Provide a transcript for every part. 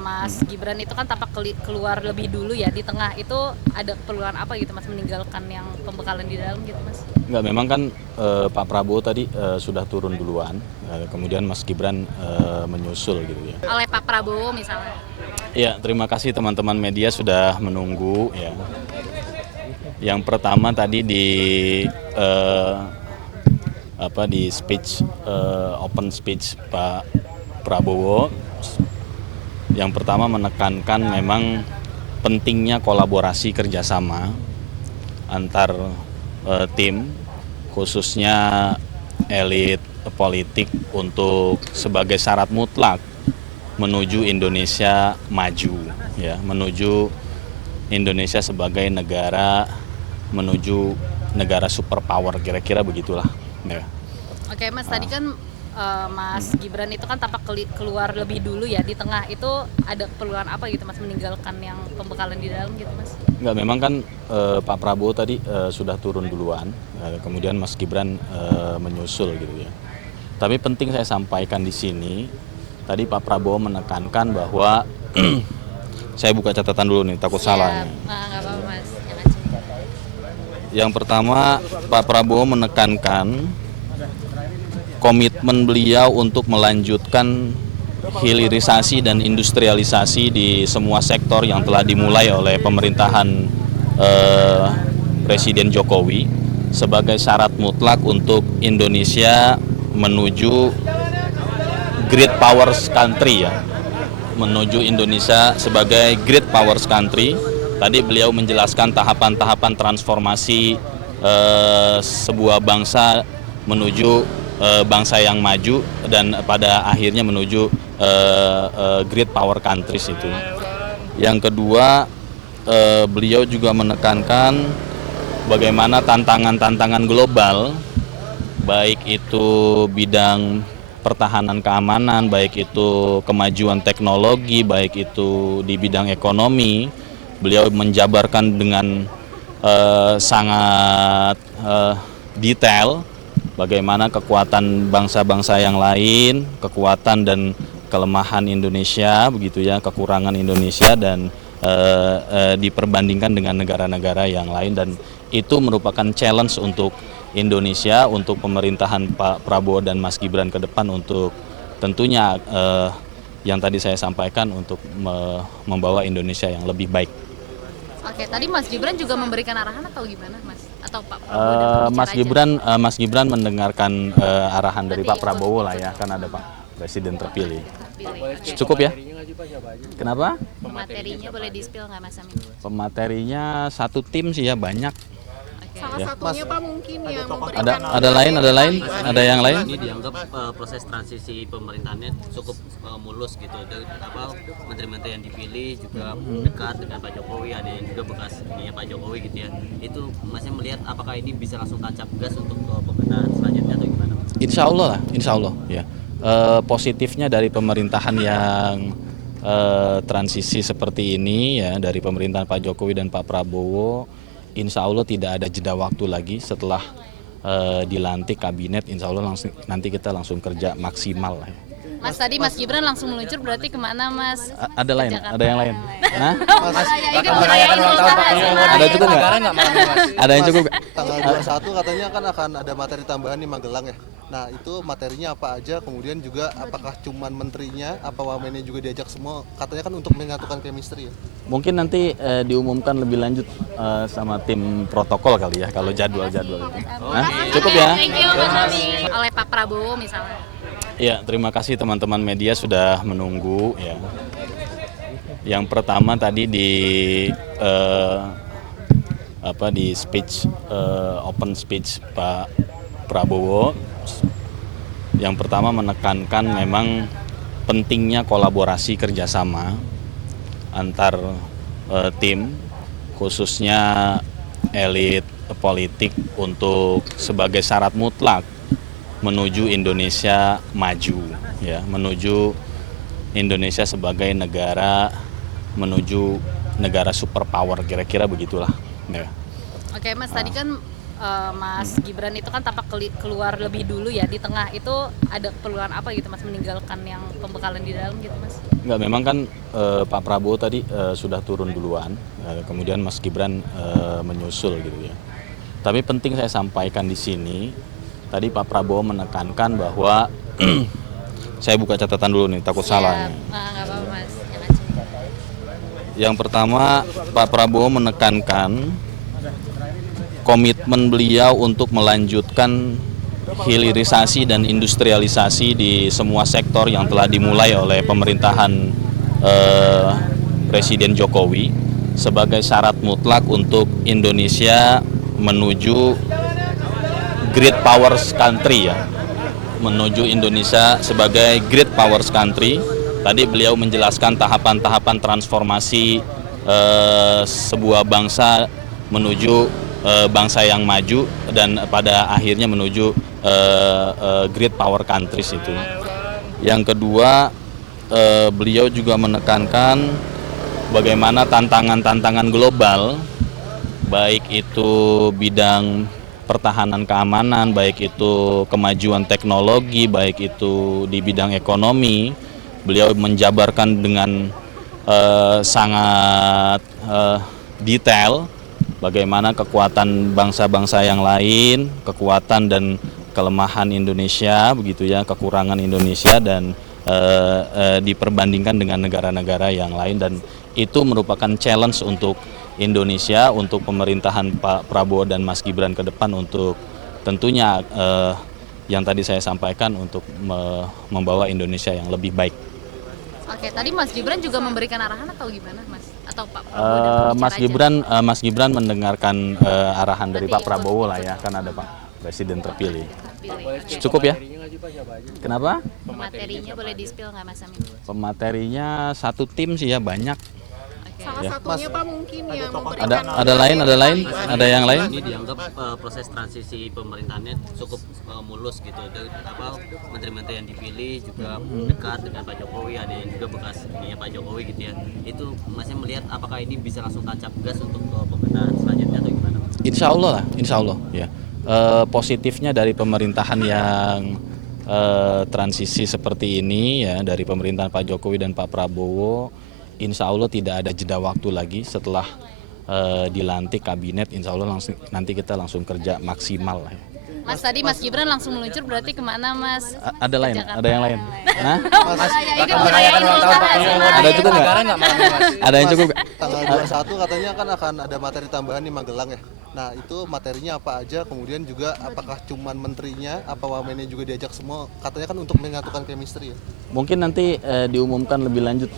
Mas Gibran itu kan tampak keluar lebih dulu ya di tengah, itu ada keperluan apa gitu Mas meninggalkan yang pembekalan di dalam gitu Mas? Enggak, memang kan Pak Prabowo tadi sudah turun duluan, kemudian Mas Gibran menyusul gitu ya. Oleh Pak Prabowo misalnya. Ya, terima kasih teman-teman media sudah menunggu ya. Yang pertama tadi di speech open speech Pak Prabowo, yang pertama menekankan memang pentingnya kolaborasi kerjasama antar tim, khususnya elit politik untuk sebagai syarat mutlak menuju Indonesia maju, ya, menuju Indonesia sebagai negara menuju negara superpower, kira-kira begitulah. Ya. Oke Mas, tadi kan Mas Gibran itu kan tampak keluar lebih dulu ya di tengah, itu ada keperluan apa gitu Mas meninggalkan yang pembekalan di dalam gitu Mas? Enggak, memang kan Pak Prabowo tadi sudah turun duluan, kemudian Mas Gibran menyusul gitu ya. Tapi penting saya sampaikan di sini, tadi Pak Prabowo menekankan bahwa saya buka catatan dulu nih, takut salah nih. Nggak apa-apa Mas, jangan cerita. Yang pertama, Pak Prabowo menekankan komitmen beliau untuk melanjutkan hilirisasi dan industrialisasi di semua sektor yang telah dimulai oleh pemerintahan Presiden Jokowi sebagai syarat mutlak untuk Indonesia menuju great powers country, ya, menuju Indonesia sebagai great powers country. Tadi beliau menjelaskan tahapan-tahapan transformasi sebuah bangsa menuju bangsa yang maju dan pada akhirnya menuju great power countries itu. Yang kedua, beliau juga menekankan bagaimana tantangan-tantangan global, baik itu bidang pertahanan keamanan, baik itu kemajuan teknologi, baik itu di bidang ekonomi. Beliau menjabarkan dengan sangat detail bagaimana kekuatan bangsa-bangsa yang lain, kekuatan dan kelemahan Indonesia, begitu ya, kekurangan Indonesia dan diperbandingkan dengan negara-negara yang lain, dan itu merupakan challenge untuk Indonesia, untuk pemerintahan Pak Prabowo dan Mas Gibran ke depan untuk tentunya yang tadi saya sampaikan untuk membawa Indonesia yang lebih baik. Oke, tadi Mas Gibran juga memberikan arahan atau gimana Mas? Atau Pak Prabowo Mas Gibran mendengarkan arahan dari Pak Prabowo lah ya, kan ada Pak Presiden terpilih. Cukup ya? Kenapa? Pematerinya boleh di-spill nggak Mas Amin? Pematerinya satu tim sih ya, banyak. Salah satunya Pak mungkin yang memberikan Ada yang lain? Ini dianggap proses transisi pemerintahannya cukup mulus gitu. Dan menteri-menteri yang dipilih juga dekat dengan Pak Jokowi, ada yang juga bekas Pak Jokowi gitu ya. Itu masih melihat apakah ini bisa langsung tancap gas untuk pemerintahan selanjutnya atau gimana? Insya Allah ya. Positifnya dari pemerintahan yang transisi seperti ini ya, dari pemerintahan Pak Jokowi dan Pak Prabowo, insya Allah tidak ada jeda waktu lagi setelah dilantik kabinet. Insya Allah nanti kita langsung kerja maksimal lah ya. Mas, tadi Mas Gibran langsung meluncur, berarti kemana Mas? Ada yang lain? Hah? Ada cukup nggak? Ada yang cukup? Tanggal 21 katanya kan akan ada materi tambahan di Magelang ya. Nah itu materinya apa aja, kemudian juga apakah cuman menterinya, apa wamennya juga diajak semua, katanya kan untuk menyatukan chemistry ya. Mungkin nanti diumumkan lebih lanjut sama tim protokol kali ya, kalau jadwal-jadwal itu. Cukup ya? Thank you Mas Amin. Oleh Pak Prabowo misalnya. Ya, terima kasih teman-teman media sudah menunggu ya. Yang pertama tadi di speech open speech Pak Prabowo, yang pertama menekankan memang pentingnya kolaborasi kerjasama antar tim, khususnya elit politik untuk sebagai syarat mutlak menuju Indonesia maju, ya, menuju Indonesia sebagai negara menuju negara superpower, kira-kira begitulah. Ya. Oke Mas, tadi kan Mas Gibran itu kan tampak keluar lebih dulu ya di tengah, itu ada keperluan apa gitu Mas meninggalkan yang pembekalan di dalam gitu Mas? Enggak, memang kan Pak Prabowo tadi sudah turun duluan, kemudian Mas Gibran menyusul gitu ya. Tapi penting saya sampaikan di sini, tadi Pak Prabowo menekankan bahwa saya buka catatan dulu nih, takut salah nih. Nggak apa-apa mas. Yang pertama, Pak Prabowo menekankan komitmen beliau untuk melanjutkan hilirisasi dan industrialisasi di semua sektor yang telah dimulai oleh pemerintahan Presiden Jokowi sebagai syarat mutlak untuk Indonesia menuju great powers country ya, menuju Indonesia sebagai great powers country. Tadi beliau menjelaskan tahapan-tahapan transformasi sebuah bangsa menuju bangsa yang maju dan pada akhirnya menuju great power countries itu. Yang kedua, beliau juga menekankan bagaimana tantangan-tantangan global, baik itu bidang pertahanan keamanan, baik itu kemajuan teknologi, baik itu di bidang ekonomi. Beliau menjabarkan dengan sangat detail bagaimana kekuatan bangsa-bangsa yang lain, kekuatan dan kelemahan Indonesia, begitu ya, kekurangan Indonesia dan diperbandingkan dengan negara-negara yang lain, dan itu merupakan challenge untuk Indonesia, untuk pemerintahan Pak Prabowo dan Mas Gibran ke depan untuk tentunya yang tadi saya sampaikan untuk membawa Indonesia yang lebih baik. Oke, tadi Mas Gibran juga memberikan arahan atau gimana mas? Atau Pak Prabowo Mas Gibran mendengarkan arahan dari Pak Prabowo lah ya, kan ada Pak Presiden terpilih. Cukup ya? Kenapa? Materinya boleh di-spill nggak Mas Amin? Pematerinya satu tim sih ya, banyak. Salah Ya. satunya Pak mungkin yang memberikan Ada yang lain? Ini dianggap proses transisi pemerintahannya cukup mulus gitu. Menteri-menteri yang dipilih juga dekat dengan Pak Jokowi, ada yang juga bekas ininya Pak Jokowi gitu ya. Itu masih melihat apakah ini bisa langsung tancap gas untuk pemerintahan selanjutnya atau gimana? Insya Allah ya. Positifnya dari pemerintahan yang transisi seperti ini ya, dari pemerintahan Pak Jokowi dan Pak Prabowo, insya Allah tidak ada jeda waktu lagi setelah dilantik kabinet. Insya Allah nanti kita langsung kerja maksimal lah ya. Mas tadi Mas Gibran langsung meluncur berarti kemana Mas? Ada lain? Ada yang lain? Hah? Ini merayain Ada cukup nggak? Ada yang cukup nggak? Tanggal 21 katanya kan akan ada materi tambahan di Magelang ya. Nah itu materinya apa aja, kemudian juga apakah cuman menterinya, apa wamennya juga diajak semua, katanya kan untuk menyatukan chemistry ya. Mungkin nanti diumumkan lebih lanjut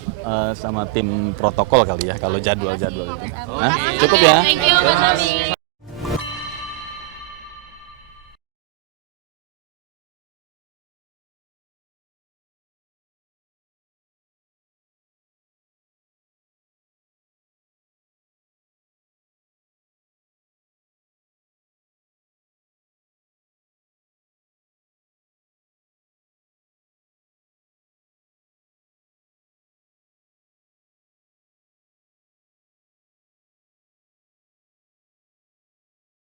sama tim protokol kali ya, kalau jadwal-jadwal itu. Hah? Cukup ya? Thank you Mas Amin.